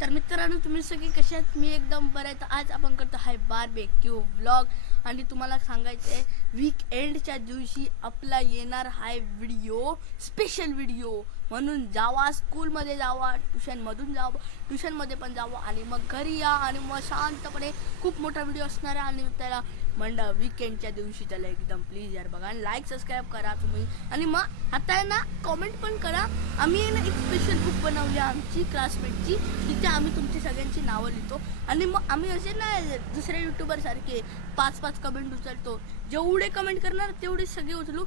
तर मित्रांनो, तुम्ही सगळे कसे आहात? मी एकदम बरं आहे. तर आज आपण करतो आहे बारबेक्यू व्लॉग. आणि तुम्हाला सांगायचं आहे, वीकेंडच्या दिवशी आपला येणार आहे व्हिडिओ, स्पेशल व्हिडिओ. म्हणून जावा, स्कूलमध्ये जावा, ट्युशनमधून जावा, ट्युशनमध्ये पण जावा आणि मग घरी या आणि मग शांतपणे खूप मोठा व्हिडिओ असणार आहे. आणि त्याला म्हणलं वीकेंडच्या दिवशी त्याला एकदम प्लीज यार बघा, लाईक सबस्क्राईब करा तुम्ही. आणि मग आता आहे ना, कॉमेंट पण करा. आम्ही आहे ना एक स्पेशल बुक बनवली आमची क्लासमेटची, तिथे आम्ही तुमची सगळ्यांची नावं लिहितो. आणि मग आम्ही असे ना दुसऱ्या यूट्यूबरसारखे 5-5 कमेंट उचलतो. जेवढे कमेंट करणार तेवढे सगळे उचलू,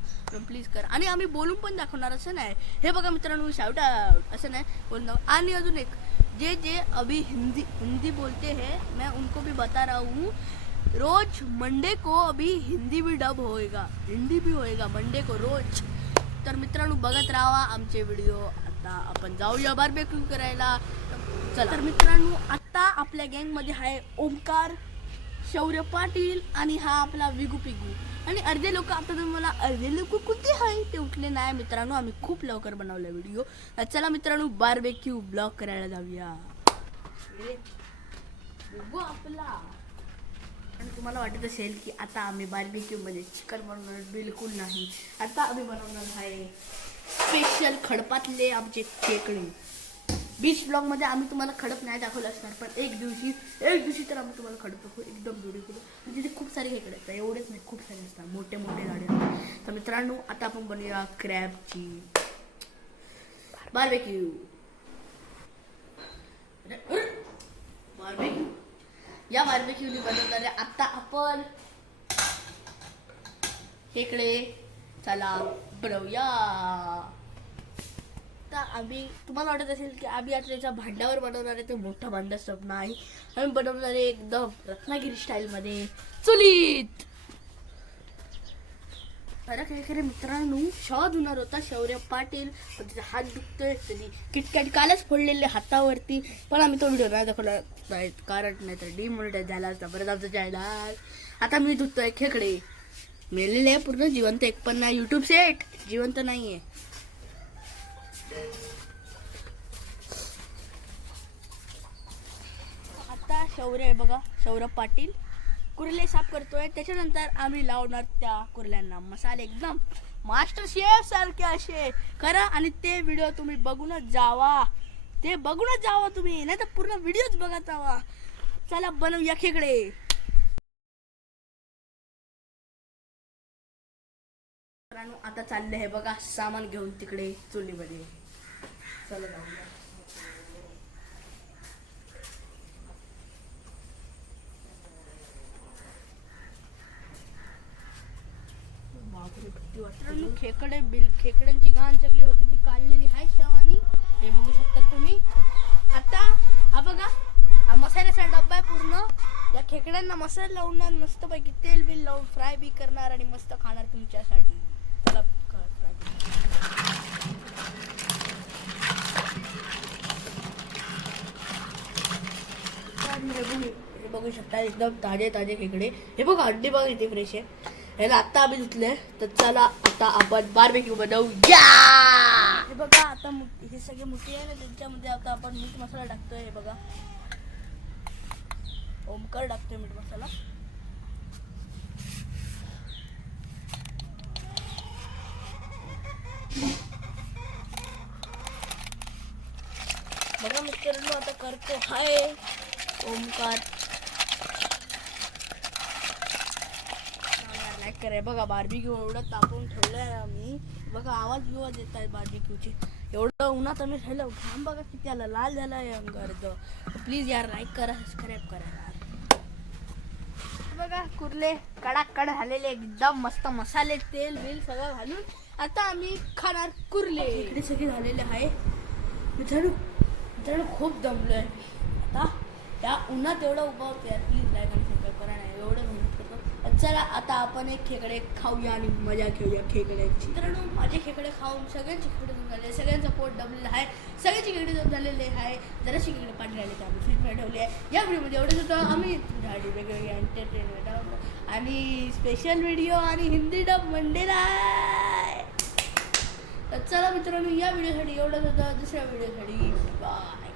प्लीज करा. आणि आम्ही बोलून पण दाखवणार, असं नाही. हे बघा मित्रांनो, शाउट आउट असं नाही बोलणार. आणि अजून एक, जे जे अभी हिंदी बोलते हैं, मैं उनको भी बता रहा हूँ, रोज मंडे को अभी हिंदी भी डब होएगा, हिंदी भी होएगा मंडे को रोज. तर मित्रांनो, बघत राहा आमचे व्हिडिओ. आता आपण जाऊया बारबेक्यू करायला. चला. तर मित्रांनो, आता आपल्या गँगमध्ये आहे ओमकार, शौर्य पाटील आणि हा आपला विगू पिगू. आणि अर्धे लोक, आता तुम्ही मला अर्धे लोक कुठे आहे ते उठले नाही मित्रांनो. आम्ही खूप लवकर बनवला व्हिडिओ. चला मित्रांनो, बारबेक्यू ब्लॉग करायला जाऊया. आपला आणि तुम्हाला वाटत असेल की आता आम्ही बारबेक्यूमध्ये चिकन बनवणार, बिलकुल नाही. आता आम्ही बनवणार आहे स्पेशल खडपातले आमचे खेकडे. बीच ब्लॉगमध्ये आम्ही तुम्हाला खडप नाही दाखवलं असणार, पण एक दिवशी तर आम्ही तुम्हाला खडप दाखवू, एकदम ब्युटिफुल. म्हणजे तिथे खूप सारे खेकडे असतात, एवढेच नाही, खूप सारे असतात, मोठे मोठे झाडे. तर मित्रांनो, आता आपण बनवूया क्रॅबची बारबेक्यू. या बारबेक्यूने बनवणारे आता आपण खेकडे चला बनवूया. तर आम्ही, तुम्हाला वाटत असेल की आम्ही आता त्याच्या भांड्यावर बनवणार आहे, ते मोठा भांडा सब नाही. आम्ही बनवणार आहे एकदम रत्नागिरी स्टाईलमध्ये, चुलीत. तर खेकडे मित्रांनो, शॉद होणार होता शौर्य पाटील, पण त्याचा हात दुखतोय. त्यांनी किटकॅट कालच फोडलेले हातावरती, पण आम्ही तो व्हिडिओ नाही दाखवला नाही, कारण नाही तर डिमोनिटाईज झाला असता परत आमचं चॅनल. आता मी धुतोय खेकडे, मेलेले पूर्ण, जिवंत एक पण नाही. युट्यूब सेट जिवंत नाहीये. आता शौर्य आहे बघा, शौर्य पाटील कुर्ले साफ करतोय. त्याच्यानंतर आम्ही लावणार त्या कुर्ल्यांना मसाले, एकदम मास्टर शेफ सारखे असे करा. आणि ते व्हिडिओ तुम्ही बघूनच जावा, तुम्ही, नाही तर पूर्ण व्हिडिओच बघत जावा. चला बनवूया खेकडे. आता चालले आहे बघा सामान घेऊन तिकडे चुलीमध्ये. चला जाऊया. खेकड्यांची घाण सगळी होती ती काढलेली आहे शवानी, हे बघू शकता तुम्ही. आता हा बघा, हा मसाल्याचा डब्बा आहे पूर्ण. या खेकड्यांना मसाला लावणार, मस्त पैकी तेल बिल लावून फ्राय बी करणार आणि मस्त खाणार तुमच्यासाठी. चला फ्राय. हे बघू शकता, एकदम ताजे ताजे खेकडे. हे बघा, अंडी बघा किती फ्रेश आहे. ह्याला आता आम्ही धुतले. तर चला आता आपण बारबेक्यू बनवूया. हे बघा, आता हे सगळे मोठे आहे ना, त्यांच्यामध्ये आता आपण मीठ मसाला टाकतोय. हे बघा, ओमकार टाकतोय मीठ मसाला. बघा मित्रांनो, आता करतो हाय ओमकार. करे बघा, बारबेक्यू एवढं तापवून ठेवलंय आम्ही. बघा, आवाज येत आहे बारबेक्यूची. एवढं उन्हात आम्ही ठेवलं, घाम बघा किती आला, लाल झाला आहे अंगार्ध. प्लीज यार लाईक करा, सबस्क्राईब करा यार. बघा कुर्ले कडाकड झालेले, एकदम मस्त मसाले तेल बिल सगळं घालून आता आम्ही खाणार कुर्ले. इकडे सगळे झालेले आहे मित्रांनो. खूप दमलोय आता, त्या उन्हात एवढं उभा होतो यार. प्लीज लाईक आणि सबस्क्राईब करा, नाही एवढं मेहनत करतो. चला आता आपण एक खेकडे खाऊया आणि मजा घेऊया खेकड्याची. मित्रांनो, माझे खेकडे खाऊन सगळ्यांचे खेकडे जम झाले, सगळ्यांचा पोट दमलेलं आहे, सगळ्यांचे खेकडे जम झालेले आहे. जराशी खेकडे पाणी राहिले तर आम्ही फ्रीजमध्ये ठेवले आहे. या व्हिडिओमध्ये एवढंच होतं. आम्ही तुमच्यासाठी वेगवेगळे एंटरटेनमेंट आणि स्पेशल व्हिडिओ आणि हिंदी डब मंडेला आहे. तर चला मित्रांनो, या व्हिडिओसाठी एवढंच होतं. दुसऱ्या व्हिडिओसाठी बाय.